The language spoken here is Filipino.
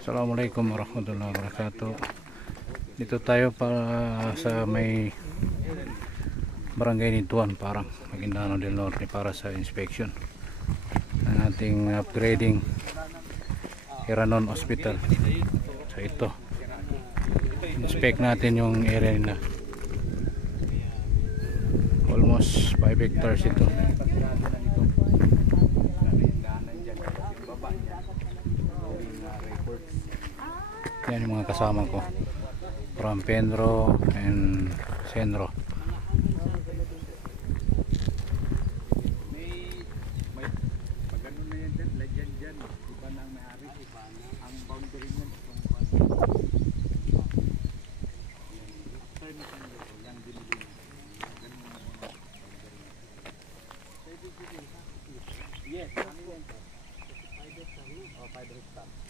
Assalamualaikum warahmatullahi wabarakatuh. Dito tayo para sa may Barangay Nintuan, parang Maguindanao del Norte, para sa inspection ng ating upgrading Iranon Hospital. So ito, inspect natin yung area nila. Almost 5 hectares ito. Yan yung mga kasama ko from Penro and Senro. Yes, ano yan? 5 hectares. 5 hectares.